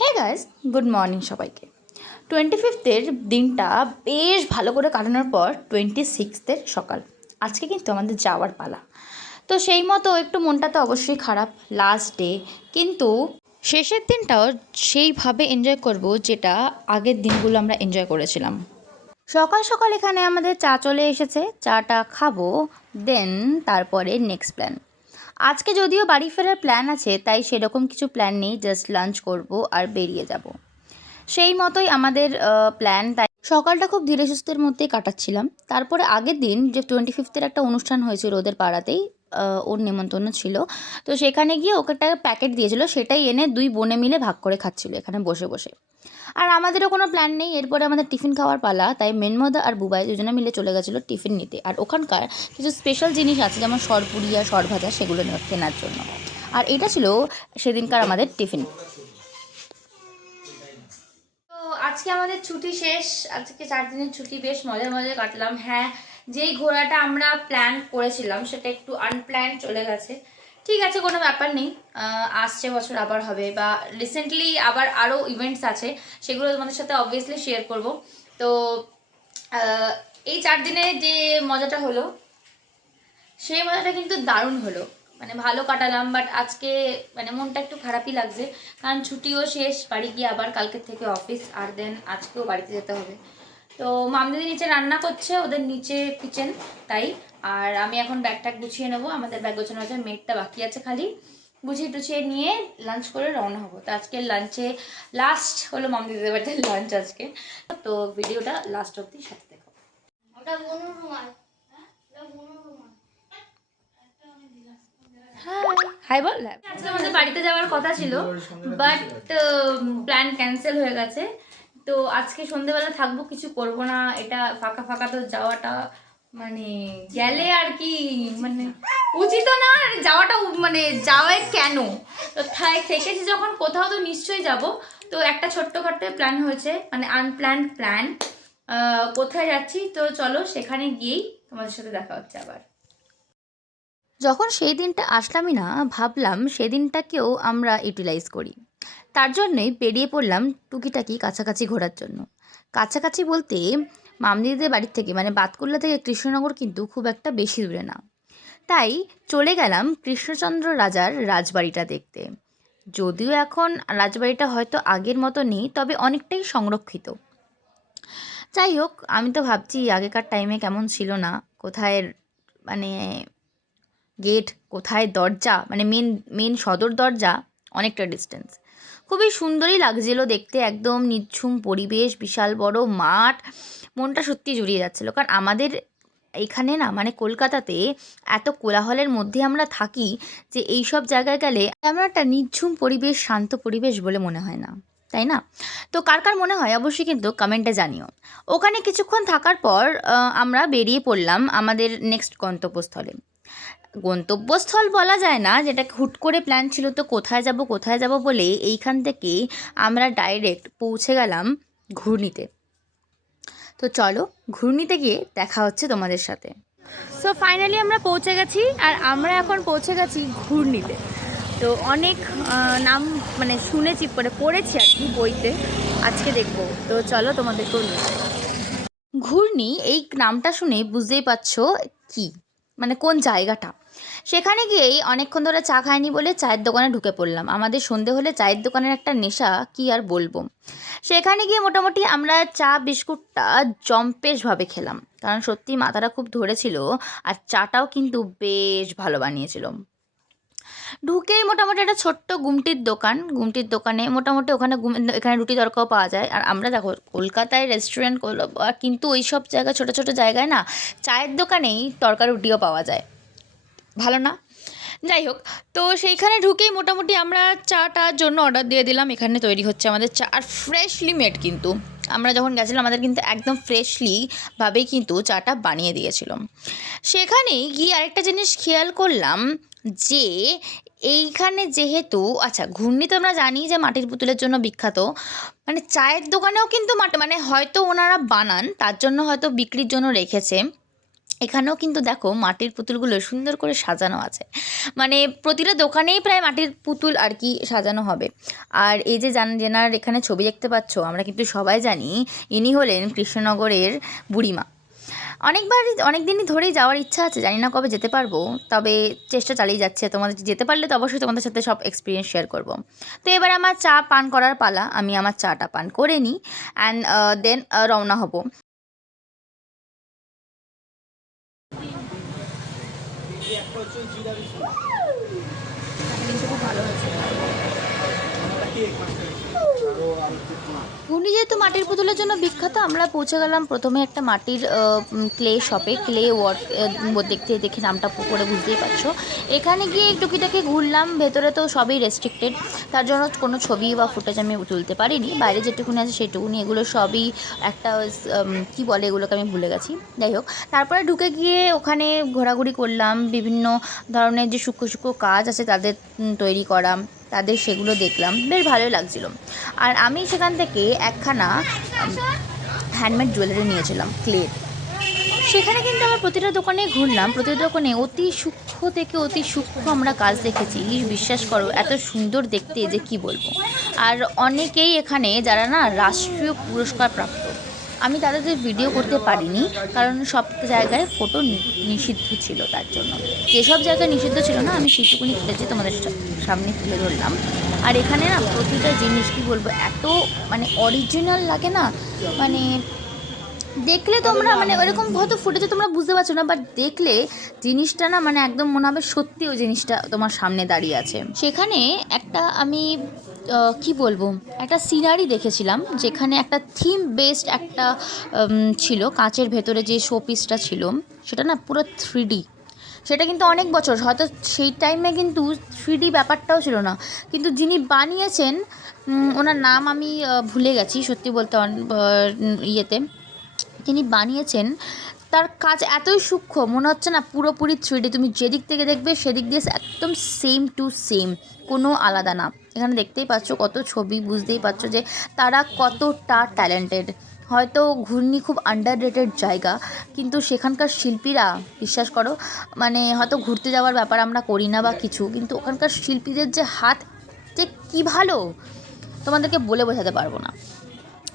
Hey guys, good morning সবাইকে। 25th দিনটা বেশ ভালো করে কাটানোর পর 26th সকাল। আজকে কিন্তু আমাদের যাওয়ার পালা। তো সেই মতো একটু মনটা তো অবশ্যই খারাপ, লাস্ট ডে, কিন্তু শেষের দিনটাও সেইভাবে এনজয় করব যেটা আগের দিনগুলো আমরা এনজয় করেছিলাম। সকাল সকাল এখানে আমাদের চা চলে এসেছে, চাটা খাবো, দেন তারপরে নেক্সট প্ল্যান। আজকে যদিও বাড়ি ফেরার প্ল্যান আছে, তাই সেরকম কিছু প্ল্যান নেই, জাস্ট লাঞ্চ করব আর বেরিয়ে যাব। সেই মতোই আমাদের প্ল্যান। তাই সকালটা খুব ধীরে সুস্থের মধ্যেই কাটাচ্ছিলাম। তারপরে আগের দিন যে 25th একটা অনুষ্ঠান হয়েছিল ওদের পাড়াতেই, ওর নেমন্তন্ন ছিল, তো সেখানে গিয়ে ওকে একটা প্যাকেট দিয়েছিল, সেটাই এনে দুই বোনে মিলে ভাগ করে খাচ্ছিল এখানে বসে বসে। আর আমাদেরও কোনো প্ল্যান নেই, এরপরে আমাদের টিফিন খাওয়ার পালা, তাই মেনমদা আর বুবাই দুজনে মিলে চলে গেছিলো টিফিন নিতে। আর ওখানকার কিছু স্পেশাল জিনিস আছে, যেমন সরপুরি আর সরভাজা, সেগুলো কেনার জন্য। আর এটা ছিল সেদিনকার আমাদের টিফিন। তো আজকে আমাদের ছুটি শেষ, আজকে 4 দিনের ছুটি, বেশ মজার মজায় কাটলাম। হ্যাঁ, যেই ঘোরাটা আমরা প্ল্যান করেছিলাম সেটা একটু আনপ্ল্যান চলে গেছে, ঠিক আছে, কোনো ব্যাপার নেই। আসছে বছর আবার হবে, বা রিসেন্টলি আবার আরও ইভেন্টস আছে, সেগুলো তোমাদের সাথে অবভিয়াসলি শেয়ার করব। তো এই 4 দিনে যে মজাটা হলো, সেই মজাটা কিন্তু দারুণ হলো, মানে ভালো কাটালাম। বাট আজকে মানে মনটা একটু খারাপই লাগছে, কারণ ছুটিও শেষ, বাড়ি গিয়ে আবার কালকের থেকে অফিস, আর দেন আজকেও বাড়িতে যেতে হবে। তো মামদিদি নিচে রান্না করছে, ওদের নিচে কিচেন, তাই। আর আমি এখন ব্যাগটা গুছিয়ে নেবো, আমাদের ব্যাগ গোছানো আছে, মেটটা বাকি আছে খালি, গুছিয়ে টুছিয়ে নিয়ে লাঞ্চ করে রওনা হবো। তো আজকের লাঞ্চে লাস্ট হলো মামদিদিদের বাড়িতে লাঞ্চ আজকে। তো ভিডিওটা লাস্ট অব্দি সাথে দেখো। হাই বল। আজকে আমাদের বাড়িতে যাওয়ার কথা ছিল, বাট প্ল্যান ক্যান্সেল হয়ে গেছে। তো আজকে সন্ধেবেলা থাকবো, কিছু করব না, এটা ফাঁকা ফাঁকা তো যাওয়াটা মানে গেলে আর কি মানে উচিত না যাওয়াটা, মানে যাওয়ায় কেন, তো থেকেছি যখন কোথাও তো নিশ্চয়ই যাব। তো একটা ছোট্টখাট্ট প্ল্যান হয়েছে, মানে আনপ্ল্যান্ড প্ল্যান। কোথায় যাচ্ছি তো চলো সেখানে গিয়েই তোমাদের সাথে দেখা হচ্ছে আবার। যখন সেই দিনটা আসলামই না, ভাবলাম সেদিনটাকেও আমরা ইউটিলাইজ করি। তার জন্যই বেরিয়ে পড়লাম টুকিটাকি কাছাকাছি ঘোরার জন্য। কাছাকাছি বলতে মামদিদের বাড়ির থেকে, মানে বাতকুল্লা থেকে কৃষ্ণনগর কিন্তু খুব একটা বেশি দূরে না। তাই চলে গেলাম কৃষ্ণচন্দ্র রাজার রাজবাড়িটা দেখতে। যদিও এখন রাজবাড়িটা হয়তো আগের মতো নেই, তবে অনেকটাই সংরক্ষিত। যাই হোক, আমি তো ভাবছি আগেকার টাইমে কেমন ছিল না, কোথায় মানে গেট, কোথায় দরজা, মানে মেন সদর দরজা অনেকটা ডিস্টেন্স। খুবই সুন্দরই লাগছিল দেখতে, একদম নিঝুম পরিবেশ, বিশাল বড় মাঠ, মনটা সত্যি জুড়িয়ে যাচ্ছিলো। কারণ আমাদের এইখানে না, মানে কলকাতাতে এত কোলাহলের মধ্যে আমরা থাকি যে এই সব জায়গায় গেলে আমরা একটা নিঝুম পরিবেশ, শান্ত পরিবেশ বলে মনে হয় না, তাই না? তো কার কার মনে হয় অবশ্যই কিন্তু কমেন্টে জানিও। ওখানে কিছুক্ষণ থাকার পর আমরা বেরিয়ে পড়লাম আমাদের নেক্সট গন্তব্যস্থলে। গন্তব্যস্থল বলা যায় না, যেটা হুট করে প্ল্যান ছিল, তো কোথায় যাব বলে এইখান থেকে আমরা ডাইরেক্ট পৌঁছে গেলাম ঘূর্ণিতে। তো চলো ঘূর্ণিতে গিয়ে দেখা হচ্ছে তোমাদের সাথে। সো ফাইনালি আমরা পৌঁছে গেছি, আর আমরা এখন পৌঁছে গেছি ঘূর্ণিতে। তো অনেক নাম মানে শুনেছি, পড়েছি আর কি বইতে, আজকে দেখবো। তো চলো তোমাদেরকেও নিয়ে যাই। ঘূর্ণি এই নামটা শুনে বুঝতেই পারছো কি, মানে কোন জায়গাটা। সেখানে গিয়েই অনেকক্ষণ ধরে চা খাইনি বলে চায়ের দোকানে ঢুকে পড়লাম। আমাদের সন্ধে হলে চায়ের দোকানের একটা নেশা, কি আর বলবো। সেখানে গিয়ে মোটামুটি আমরা চা বিস্কুটটা জম্পেশভাবে খেলাম, কারণ সত্যি মাথাটা খুব ধরেছিল, আর চাটাও কিন্তু বেশ ভালো বানিয়েছিল। ঢুকেই মোটামুটি একটা ছোট্ট গুমটির দোকানে মোটামুটি এখানে রুটি তড়কাও পাওয়া যায়। আর আমরা দেখো কলকাতায় রেস্টুরেন্ট কিন্তু ওই সব জায়গায়, ছোটো ছোটো জায়গায় না, চায়ের দোকানেই তড়কা রুটিও পাওয়া যায়, ভালো না? যাই হোক, তো সেইখানে ঢুকেই মোটামুটি আমরা চাটার জন্য অর্ডার দিয়ে দিলাম। এখানে তৈরি হচ্ছে আমাদের চা, আর ফ্রেশলি মেড কিন্তু। আমরা যখন গেছিলাম আমাদের কিন্তু একদম ফ্রেশলিভাবেই কিন্তু চাটা বানিয়ে দিয়েছিল। সেখানে গিয়ে আরেকটা জিনিস খেয়াল করলাম যে এইখানে যেহেতু, আচ্ছা, ঘূর্ণি তো আমরা জানি যে মাটির পুতুলের জন্য বিখ্যাত, মানে চায়ের দোকানেও কিন্তু মানে হয়তো ওনারা বানান, তার জন্য হয়তো বিক্রির জন্য রেখেছে, এখানেও কিন্তু দেখো মাটির পুতুলগুলো সুন্দর করে সাজানো আছে, মানে প্রতিটা দোকানেই প্রায় মাটির পুতুল আর কি সাজানো হবে। আর এই যে যেনার এখানে ছবি দেখতে পাচ্ছ, আমরা কিন্তু সবাই জানি ইনি হলেন কৃষ্ণনগরের বুড়িমা। অনেক দিনই ধরেই যাওয়ার ইচ্ছা আছে, জানি না কবে যেতে পারবো, তবে চেষ্টা চালিয়ে যাচ্ছে। তোমাদের যেতে পারলে তো অবশ্যই তোমাদের সাথে সব এক্সপিরিয়েন্স শেয়ার করব। তো এবার আমার চা পান করার পালা, আমি আমার চাটা পান করে নিই অ্যান্ড দেন রওনা হব। ঘূর্ণি যেহেতু মাটির পুতুলের জন্য বিখ্যাত, আমরা পৌঁছে গেলাম প্রথমে একটা মাটির ক্লে শপে, ক্লে ওয়ার্ক দেখে নামটা পড়ে বুঝতেই পারছো। এখানে গিয়ে টুকিটাকি ঘুরলাম, ভেতরে তো সবই রেস্ট্রিক্টেড, তার জন্য কোনো ছবি বা ফুটেজ আমি তুলতে পারিনি। বাইরে যেটুকুনি আছে সেটুকুনি, এগুলো সবই একটা কী বলে এগুলোকে আমি ভুলে গেছি, যাই হোক। তারপরে ঢুকে গিয়ে ওখানে ঘোরাঘুরি করলাম, বিভিন্ন ধরনের যে সূক্ষ্ম সূক্ষ্ম কাজ আছে তাদের তৈরি করা, তাদের সেগুলো দেখলাম, বেশ ভালোই লাগছিল। আর আমি সেখান থেকে একখানা হ্যান্ডমেড জুয়েলারি নিয়েছিলাম ক্লের। সেখানে কিন্তু আমরা প্রতিটা দোকানে ঘুরলাম, প্রতিটা দোকানে অতি সূক্ষ্ম থেকে অতি সূক্ষ্ম আমরা কাজ দেখেছি। বিশ্বাস করো এত সুন্দর দেখতে যে কি বলবো। আর অনেকেই এখানে যারা না রাষ্ট্রীয় পুরস্কার প্রাপ্ত, আমি তাদের ভিডিও করতে পারিনি, কারণ সব জায়গায় ফটো নিষিদ্ধ ছিল, তার জন্য যেসব জায়গায় নিষিদ্ধ ছিল না আমি সেটুকুনি ফেলেছি তোমাদের সামনে তুলে ধরলাম। আর এখানে না প্রতিটা জিনিস কি বলবো, এত মানে অরিজিনাল লাগে না, মানে দেখলে তোমরা মানে ওরকম হয়তো ফুটেজে তোমরা বুঝতে পারছো না, বাট দেখলে জিনিসটা না মানে একদম মনে হবে সত্যি ওই জিনিসটা তোমার সামনে দাঁড়িয়ে আছে। সেখানে একটা আমি কি বলবো, একটা সিনারি দেখেছিলাম, যেখানে একটা থিম বেসড একটা ছিল, কাঁচের ভেতরে যে শোপিসটা ছিল সেটা না পুরো 3D। সেটা কিন্তু অনেক বছর, হয়তো সেই টাইমে কিন্তু 3D ব্যাপারটাও ছিল না, কিন্তু যিনি বানিয়েছেন ওনার নাম আমি ভুলে গেছি সত্যি বলতে, ইয়েতে তিনি বানিয়েছেন, তার কাজ এতই সূক্ষ্ম মনে হচ্ছে না পুরোপুরি 3D, তুমি যেদিক থেকে দেখবে সেদিক দিয়ে একদম সেম টু সেম, কোনো আলাদা না। এখানে দেখতেই পাচ্ছ কত ছবি, বুঝতেই পারছো যে তারা কতটা ট্যালেন্টেড। হয়তো ঘূর্ণি খুব আন্ডাররেটেড জায়গা, কিন্তু সেখানকার শিল্পীরা বিশ্বাস করো, মানে হয়তো ঘুরতে যাওয়ার ব্যাপার আমরা করি না বা কিছু, কিন্তু ওখানকার শিল্পীদের যে হাত যে কী ভালো তোমাদেরকে বলে বোঝাতে পারবো না।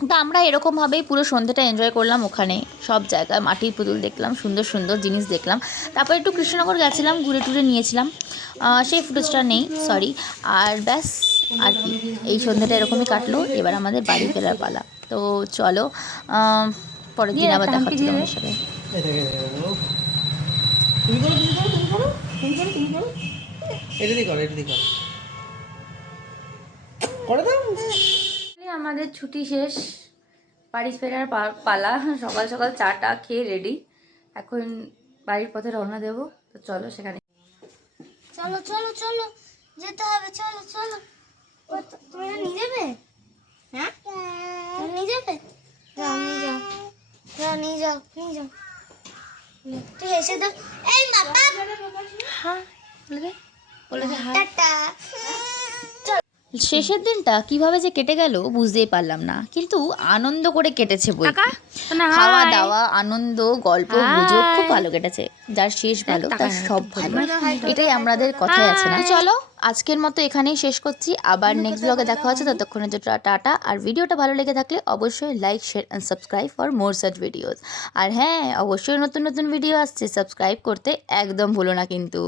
তা আমরা এরকমভাবেই পুরো সন্ধ্যেটা এনজয় করলাম, ওখানে সব জায়গায় মাটির পুতুল দেখলাম, সুন্দর সুন্দর জিনিস দেখলাম। তারপর একটু কৃষ্ণনগর গেছিলাম, ঘুরে টুরে নিয়েছিলাম, সেই ফুটেজটা নেই, সরি। আর ব্যাস, আর কি, এই সন্ধ্যেটা এরকমই কাটলো। এবার আমাদের বাড়ি ফেরার পালা। তো চলো পরের দিন আবার দেখা হচ্ছে তোমাদের সাথে। আমাদের ছুটি শেষ, বাড়ি ফেরার পালা। সকাল সকাল চাটা খেয়ে রেডি, এখন বাড়ির পথে রওনা দেব। তো চলো সেখানে, চলো চলো চলো যেতে হবে, চলো চলো। তুমি নিয়ে যাবে? হ্যাঁ নিয়ে যাবে, নিয়ে যাও নিয়ে যাও। তুই এসে দাও। এই বাবা, হ্যাঁ বলে দে টাটা। শেষের দিনটা কিভাবে যে কেটে গেল বুঝতেই পারলাম না, কিন্তু আনন্দ করে কেটেছে বই, খাওয়া দাওয়া আনন্দ গল্প গুজব খুব ভালো কেটেছে। যার শেষ ভালো তার সব ভালো, এটাই আমাদের কথাই আছে না। চলো আজকের মতো এখানেই শেষ করছি, আবার নেক্সট ব্লগে দেখা হচ্ছে, ততক্ষণের জন্য টাটা। আর ভিডিওটা ভালো লেগে থাকলে অবশ্যই like share and subscribe for more such videos. আর হ্যাঁ, অবশ্যই নতুন নতুন ভিডিও আসছে, সাবস্ক্রাইব করতে একদম ভুলো না কিন্তু।